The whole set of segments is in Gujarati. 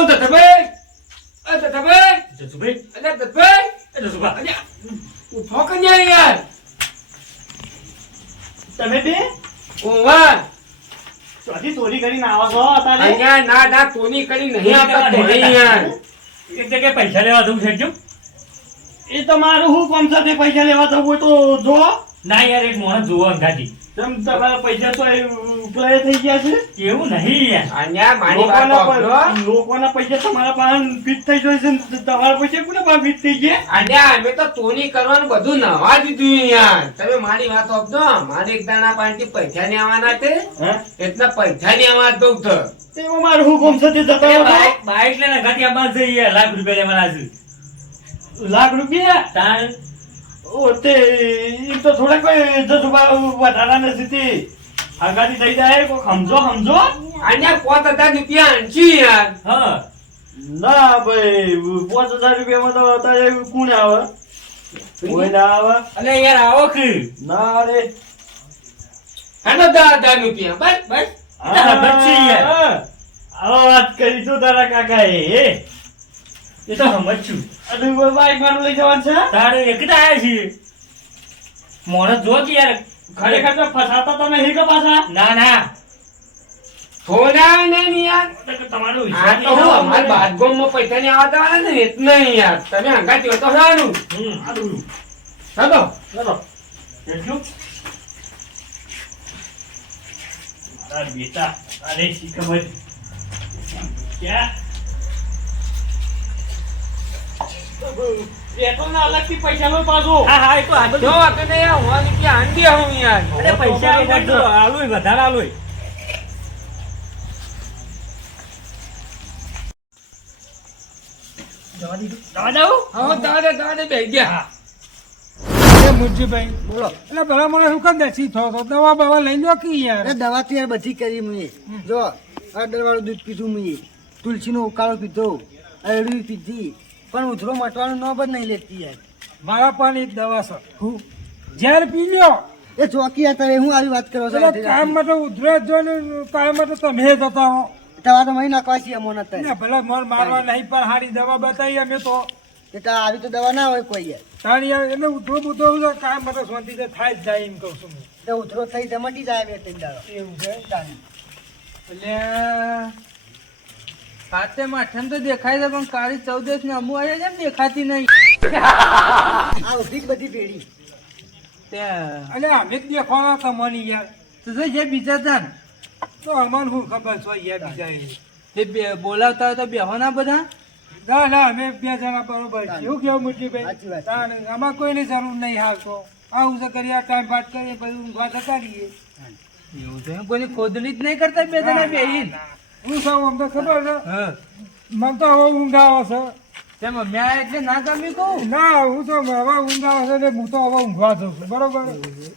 ઓ દત્તભાઈ, ઓ દત્તભાઈ, જસુભાઈ, અરે દત્તભાઈ, એ જસુભા, અરે ઉઠો કન્યા યાર. તમે બે ઓવા ચોથી ચોરી કરીને આવો છો અત્યારે? અહીંયા ના ના તોની કરી નહીં આવતા તો નહીં યાર. એક જગ્યાએ પૈસા લેવા જવું છે જો. એ તો મારું શું કામ છે? પૈસા લેવા જવું હોય તો જો. ના યાર, એક મોણસ જોવો અંગાજી. તમ તમારા પૈસા તો ઉપલાય થઈ ગયા છે. એવું નહીં યાર. અહીંયા મારી વાત સાંભળો. લોકોના પૈસા તમારા પાસે ફિટ થઈ જાય છે ને તમારા પૈસા કોના પાસે ફિટ થઈ ગયા? અહીંયા અમે તો તોની કરવાનું બધું નવા દીધું યાર. તમે મારી વાત સાંભળો. મારે એક દાણા પાસેથી પૈસા ને આવવાના છે, એટલે પૈસા ને આવવા દઉં તો એમાં મારું શું કામ છે? તે જતા રહો. બાઈક લઈને અંગાજી આવવાનું છે યાર. લાખ રૂપિયા લેવાના છે. લાખ રૂપિયા? તાણ ઓ તે એમ તો થોડાક વધારા નથી તે આગાડી થઈ જાય. કોઈ સમજો સમજો. અહીંયા 5000 રૂપિયા આંચી યાર. હા ના ભાઈ, 5000 રૂપિયામાં તો અત્યારે કોણ આવે? કોઈ ના આવે. અલે યાર આવો કે ના રે. હાલો 10,000 રૂપિયા બસ બસ. હા, બચ્ચી યાર. આવો વાત કરી તું તારા કાકા એ એ તો સમજ છું. બાઈક મારું લઈ જવાનું છે. તારે એકતા આયા છીએ. મોણસ જો કે યાર. ખરેખર તો ફસાતા તો નહીં કે પાછા? ના ના, થોડા નહીં યાર. તમારું આ હિસાબ તો હું અમારા બાથરૂમમાં પૈસા ને આવવા દેવાના ને એટલે નહીં યાર. તમે હંગાતી હોય તો સારું. ચાલો ચલો એટલું મારા બેટા. અરે શી ખબર ક્યાં પેટ્રોલના અલગથી પૈસા લો પાછો. હા હા, એ તો આ બધું. જો તને યાર હું રૂપિયા આંધી આવું યાર. અરે પૈસા એ નાખજો. આલુય વધારે આલુય. દવા દઉં? હા દાદા બેસી ગયા. મુરજીભાઈ બોલો. એટલે ભલા મને શું કામ દેશી થયો તો દવા બવા લઈ લો કે યાર. દવા તો યાર બધી કરી મેં. જો હળદર વાળું દૂધ પીધું મેં, તુલસીનો ઉકાળો પીધો, અરડી પીધી, પણ ઉધરો મટવાનું ન બધ નહીં લેતી યાર. મારા પણ એક દવા છે. હું ઝેર પી લ્યો. એ ચોકી હતા હું આવી વાત કરો છો? એટલે કાયમ માટે ઉધરો જ જો ને કાયમ માટે તમે જતા હો. દવા તો મહી નાખવા છીએ અમો નતા. ને ભલે મર મારવા નહીં પણ સારી દવા બતાવી અમે તો. એટલે આવી તો દવા ના હોય કોઈ યાર. તારી યાર એટલે ઉધરો બુધરો કાયમ માટે શાંતિ થાય જ જાય એમ કહું છું હું. તો ઉધરો થઈ જાય મટી જાય બે ત્રણ દાડો. એવું છે એટલે હાથે માઠમ તો દેખાય છે પણ કાળી 14 ને અમુ આવે છે દેખાતી નહીં. આ ઉભી બધી ભેડી. અલે અમે જ દેખવાના તમને યાર. તો જે બીજા હતા ને તો અમને શું ખબર છે યાર બીજા એ બે બોલાવતા હોય તો બેહોના બધા. ના ના અમે 2 જણા બરોબર છે. એવું કેવું મુરજીભાઈ? સાચી વાત. આમાં કોઈની જરૂર નહીં હાલ તો આવું છે કરીએ ટાઈમ પાસ કરીએ પછી ઊંઘવા જતા રહીએ. એવું છે કોઈની ખોદણી જ નહીં કરતા 2 જણા બેહીને. હું સૌ અમને ખબર છે. મને તો હવે ઊંઘ આવે છે. તેમ મેં એટલે ના ગમી કહું. ના હું તો હવે ઊંઘ આવે છે એટલે હું તો હવે ઊંઘવા જઉં છું બરોબર.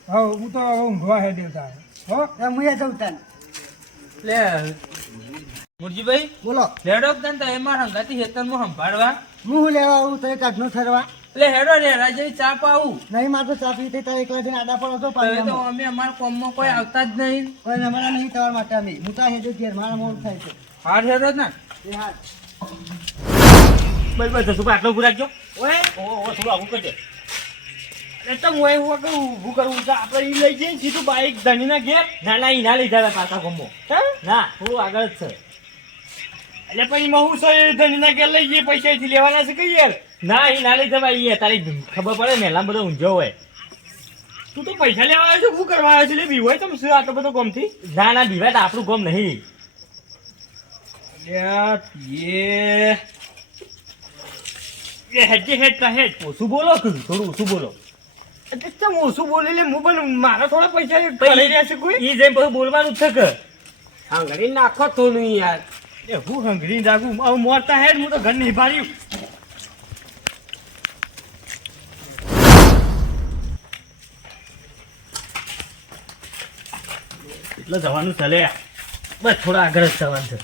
હા હું તો હવે ઊંઘવા હે દેતા હો. હું એ જઉં તાન. લે મુરજીભાઈ બોલો. લેડો તન તો એમાં હંગાતી હેતરમાં સંભાળવા. હું લેવા આવું તો કાઢનો ઠરવા. એટલે હેડો ને રાજે ચા પાવું. નહીં મારે તો ચાપી તે તારે એકલા જઈને આડા પડો તો તો એ તો પાણી અમે અમારા કોમમાં કોઈ આવતા જ નહીં. કોઈ અમારા નહીં તમારા માટે અમે. હું તો હેડે ઘેર મારા મોડ થાય છે. હાર હેડો ને. એ હા. બસ બસ જસુભા, આટલો ઉભું રાખજો. ઓય ઓ થોડું આવું કરજે. એટલે તો હું એવું કે ઊભું કરવું છે. આપણે ઈ લઈ જઈએ સીધું બાઈક ધણીના ઘેર. ના ના, ઈ ના લઈ જાય પાછા ગમો. હા? ના, થોડું આગળ જ છે. એટલે પછી એમાં હું છે ધણીના ઘેર લઈ જઈએ પૈસા અહીંથી લેવાના છે કઈ યાર? ના, ઈ ના લઈ જવાય. ઈ તારી ખબર પડે ને એલા બધો ઊંઝો હોય. તું તો પૈસા લેવા આવ્યો છે, શું કરવા આવ્યો છે? લે બીવાય તમે શું આટલો બધો ગમથી? ના ના, દીવાય તો આપણું ગમ નહીં. હેડ હેડ ઓછું બોલો કે થોડું ઓછું બોલો. એટલે ચમ ઓછું બોલી લે. હું પણ મારા થોડા પૈસા કરી રહ્યા કોઈ? ઈ જઈને પછી બોલવાનું જ છે કે આંગળી નાખો થોડું યાર. એ હું હંગરી રાખું હવે મોરતા હેડ. હું તો ઘર નહીં ભાડ્યું. એટલે જવાનું ચાલે. બસ થોડા આગળ જ જવાનું છે.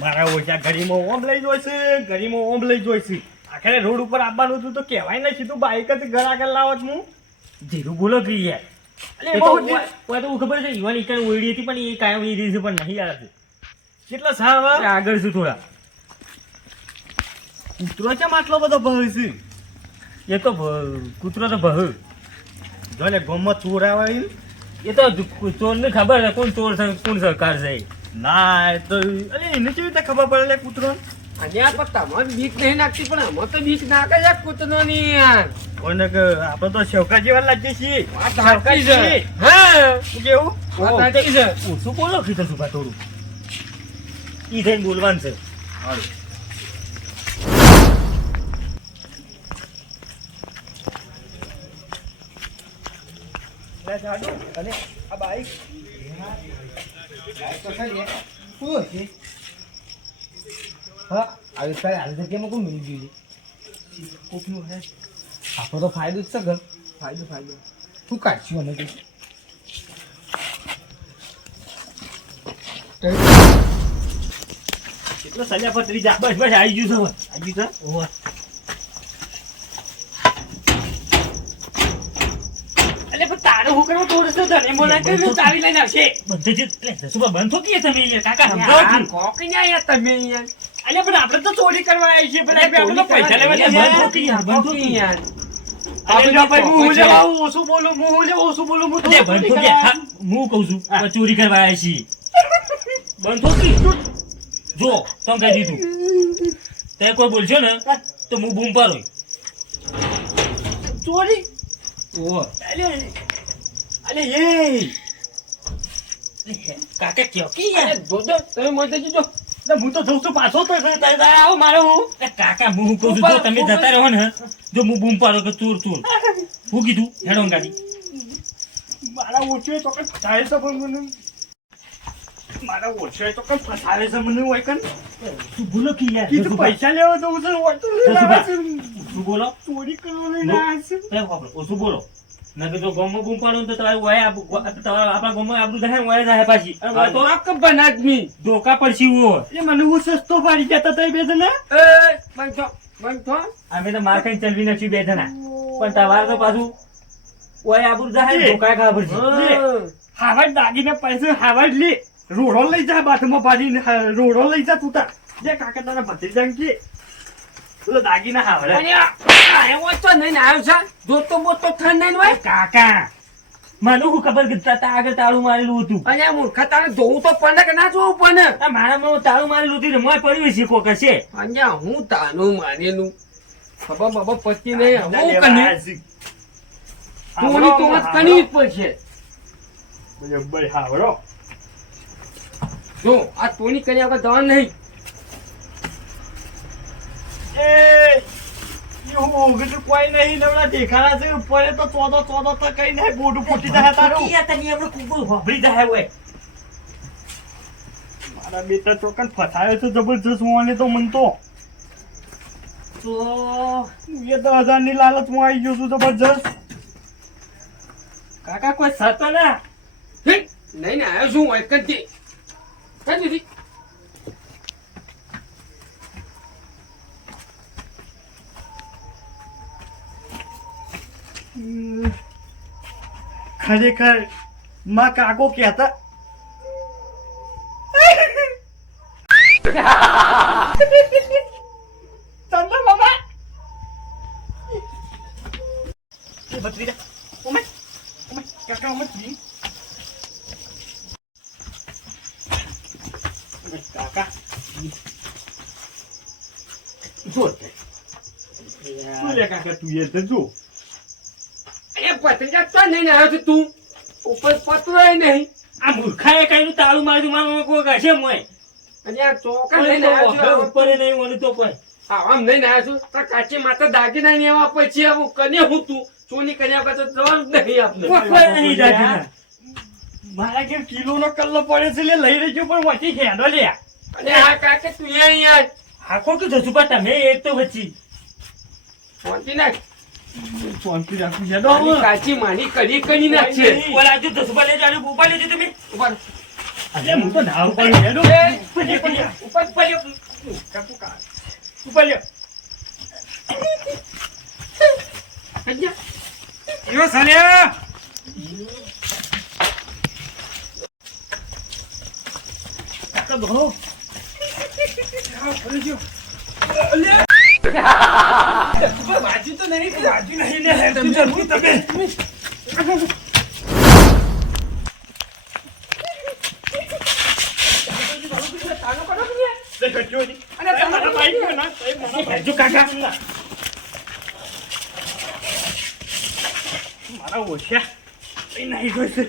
મારા ઓછા ઘડીમાં ઓમ લઈ જોઈશે, ઘડીમાં ઓમ લઈ જોઈશે. આખરે રોડ ઉપર આવવાનું હતું તો કહેવાય ને સીધું બાઈક જ ઘર આગળ લાવત હું. ધીરું બોલો કે યાર. એટલે બહુ તો ખબર છે ઈવન ઈકણ ઓયડી હતી પણ એ કાયમ ઈ રીત પણ નહીં આવતી. કેટલા સાવા એ આગળ છું થોડા. કૂતરો કેમ આટલો બધો ભય છે? એ તો કૂતરો તો ભહ. જો ને ગોમમાં ચોર આવે ઈ? એ તો ચોરને ખબર છે કોણ ચોર છે કોણ સરકાર છે. ના એ તો અરે એને કેવી રીતે ખબર પડે લે કૂતરો? અને આ પણ તમારે બીક નહીં નાખતી પણ આમાં તો બીક નાખે છે કૂતરોની યાર. કોઈને કે આપણે તો શેવકા જેવા લાગીએ છીએ. વાત સાચી છે. હા, શું કેવું? વાત સાચી છે. ઓછું બોલો કીધું છું થોડું. ઈ થઈને બોલવાનું છે. લે જાડુ અને આ બાઈક તો ખરી શું છે? હા આવી કઈ હાલ તો કેમ કોણ મળી ગયું છે? કોકનું હે આપણો તો ફાયદો જ છે ઘર. ફાયદો શું કાઢશું અમે તો? એટલો સજા પર ત્રીજા બસ બસ આવી ગયું છે. આવી ગયું છે. ઓહો. એટલે પણ તારું હું કરવા થોડું છે તને બોલાય કે ચાવી લઈને આવશે. બધે જ એટલે સુબહ બંધ થોકી તમે અહીંયા કાકા સમજાવો આ છું. કોકને આયા તમે યાર. અલ્યા પણ આપણે તો ચોરી કરવા આવી છીએ પણ આપણે તો પૈસા લેવા યાર, બંધ થોકી યાર બંધ કોકી થોકી યાર. આપણે તો ભાઈ હું લેવા આવું, ઓછું બોલું, હું લેવા ઓછું બોલું, હું અલ્યા બંધ થોકી હા, હું કહું છું આ ચોરી કરવા આવ્યા છીએ. બંધ થોકી જો તમે કહી દીધું તે કોઈ બોલશો ને તો હું બૂમ પાડો. ચોરી. ઓહો. અલે એ કાકા કયો કે અરે યાર જોજો તમે મોટે જોજો. હું તો જઉં છું પાછો તો આવો મારો હું. એ કાકા હું કહું છું જો તમે જતા રહો ને જો હું બૂમ પાડો કે ચોર ચોર હું કીધું હેડો ગાડી. મારા ઓછો તો કઈ ફસાય છે પણ મને મારા ઓછો તો કઈ ફસાવે છે મને હોય કન તું બોલો કે યાર કીધું પૈસા લેવા જવું છે હોય તો લઈને જસુભા. આવે છે. શું બોલો ચોરી કરવા લઈને આવે છે. કઈ ખબર ઓછું બોલો નકર જો ગામમાં બૂમ પાડો ને તો તમારે ઓય તમારા આપણા ગામમાં આબરૂ જાય ને ઓય જાય પાછી અને ઓય તો વાક બનાદમી. ધોકા પડશે ઓ. એ મને હું સસ્તો પાડી જતા હતા એ બે જણા. એ બંધ થો. અમે તો માર ખાઈને ચલવી નાખ્યું બે જણા પણ તમારે તો પાછું ઓય આબરૂ જાય ને ધોકા ખાવા પડશે. હા. હાવાડ દાગીને પૈસા હાવાડ લે રોડો લઈ જા બાથમાં પાડીને રોડો લઈ જા તું તાર જે કાકા તારા ભત્રીજા કે પેલો દાગીના હાવડે. અને આ એવો તો નહીં ને આવ્યો છે. જોતો બોતો થન નહીં હોય. કાકા મને શું ખબર કે આગળ તાળું મારેલું હતું. અને આ મૂર્ખા તારે જોવું તો પડે કે ના જોવું પડે. આ મારામાં તાળું મારેલું હતું મોય પડ્યું છે કોક હશે. અને હું તાનું મારેલું ખબર બાબા પતી નહીં હું લેવા કન્યું આવ્યા છે. તું તો મત કન્યું જ પડશે. બરાબર હાવડો. જો આ તોની કર્યા વગર દવા નહીં. એ એવું ઓગળતું કોઈ નહીં નવડા દેખાડા છે ઉપર તો ચોદો તો કઈ નહીં બોડું ફૂટી જાય તારું. મારા બેટા ચોકન ફસાયો છે જબરજસ્ત મોને તો મન તો એ 10,000 ની લાલચમાં આવી ગયો છું જબરજસ્ત. કાકા કોઈ સતો ના નહીં ને આવ્યો શું હોય કંતી કંતી ખરેખર માં કાકો કહેતા ચંદ્ર બાબા એ ભત્રીજા ઓમે કાકા ઓમે જી કાકા જો શું લે કાકા તું એ તો જો એ પતંગા તો નહીં ને આવ્યો છે તું ઉપર પતવાય નહીં. આ મૂર્ખાએ કઈ નું તાળું માર્યું મારું કોઈ હશે મોય અને આ ચોકા લઈને આવ્યો છું. ઉપર નહીં ઓલું તો કોઈ આમ નહીં આવ્યો છું તો કાચી માતા દાગીના ને એવા પછી આવું કને હું તું ચોની કર્યા વગર તો જવાનું જ નહીં આપણે. કોઈ નહીં દાદીના. મારા ઘેર કિલો નો કલ્લો પડે છે લે લઈ રહેજો પણ વચ્ચે હેડો લે અને આ કાકે તું અહીંયા આખો કે જસુભા તમે એક તો વચ્ચી પહોંચી નાખ. શાંતિ રાખું હેડો આની કાચી માની કરી નાખશે. ઓલા જો જસુભા લઈ જાડું ઉપર લેજો તમે ઉપર અરે હું તો ના ઉપર હેડો ઉપર પડ્યો. ઉપર લ્યો એવો સાલ્યા કાકા ધોરો વાંચ્યું તો નહીં તમે મારા ઓછા નહીં જોઈશે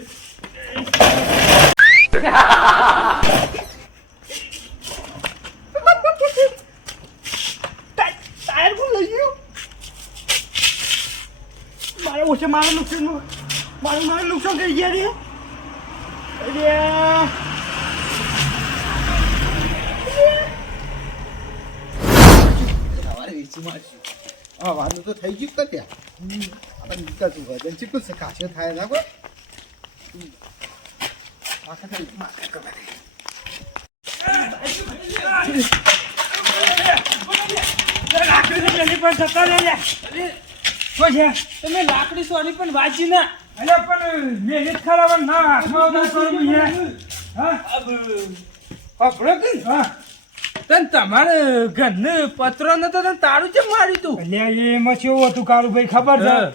ટાયર પણ લઈ ગયો મારા ઓછા મારું નુકસાન કરી ગયા રે હા વાંધો તો થઈ ગયું તો ત્યાં આપણે નીકળતું વજન ચીકું છે કાશો થાય ના કોઈ તમે લાકડી સોની પણ વાંચી ના અલ્યા પણ મહેનત ખરાબ ના હાથમાં કરું હા અભડો કે હા તન તમારે ઘરને પત્રો નતો તને તારું કેમ માર્યું તું એટલે એમાં કેવું હતું કાળુભાઈ ખબર છે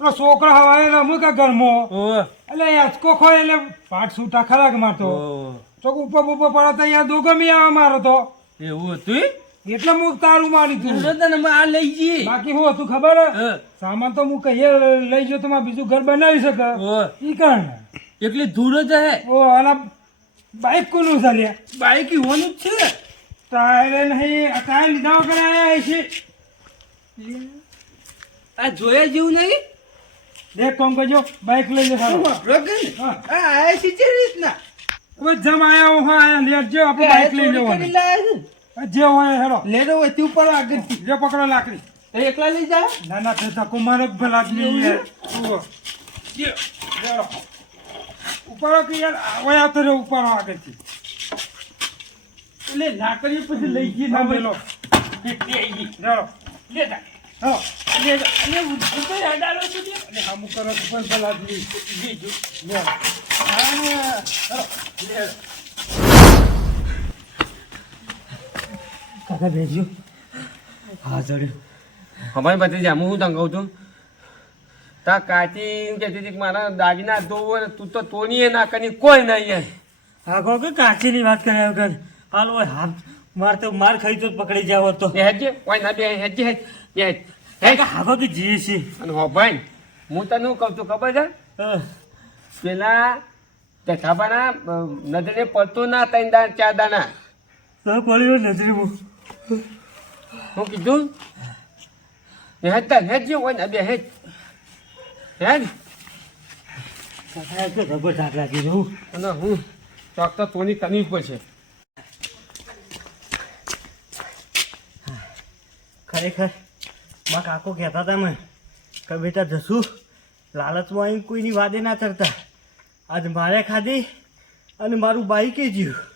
પેલો છોકરો હવાએ રમુ કે ઘરમાં એટલે અચકો ખોય એટલે પાટ છૂટા ખરાક મારતો ચોક ઉપર પડે તો અહીંયા દોગમી આવા મારો તો એવું હતું એટલે હું તારું મારી તું તને આ લઈ જઈએ બાકી શું હતું ખબર સામાન તો હું કહીએ લઈ જો તમારે બીજું ઘર બનાવી શકે ઈ કારણ એકલી ધૂળ જ હે ઓ આના બાઈક કોનું ચાલ્યા બાઈક હોવાનું જ છે ટાયર નહીં ટાયર લીધા વગર આયા છે આ જોયા જેવું નહીં દેખ કોમ કરજો બાઈક લઈ લે સારું હા. આયા છે જે રીતના હવે જમ આયા હું હા આયા લેટ જો આપણે બાઈક લઈ લેવાનું જે હોય હેરો લેડો હોય તે ઉપર આગળ જે પકડો લાકડી એકલા લઈ જા ના ના તે ધક્કો મારે ભલા જ નહીં યાર ઉપર કે યાર ઓય આવતો રે ઉપર આગળથી એટલે લાકડી પછી લઈ જઈએ ના ના મેલો રેડો લે જા હા લે જા લે ઉપર હેડાલો છે અને આમ કરો તો પણ ભલા જ નહીં બીજું લે કાકા બેજો હા ચડ્યો હવે બધી જામું હું તને કહું છું તા કાચી કહેતી હતી કે મારા દાગીના ધોવો ને તું તો તોનીએ ના કરી કોઈ નહીં યાર આગળ કે કાચીની વાત કરે વગર હાલ ઓય હાથ માર તો માર ખાઈ તો પકડી જાવ તો એ હેજે ઓય ના બે હેજે હેજ હે કે આગળ કે જીએ છે અને હો ભાઈ હું તને શું કહું છું ખબર છે પેલા જથાબાના નજરે પડતો ના 3 દાણા 4 દાણા તો પડી નજરે મુ હું કીધું હેજ તને હેજ ઓય ના બે હેજ હેજ કાકા કે રબર ધાક લાગી જવું અને હું ચોક તો તોની કરવી પડશે ખરેખર માં કાકો કહેતા હતા મેં કે બેટા જશું લાલચમાં અહીં કોઈની વાદે ના કરતા આજ મારે ખાધી અને મારું બાઈકે જીવ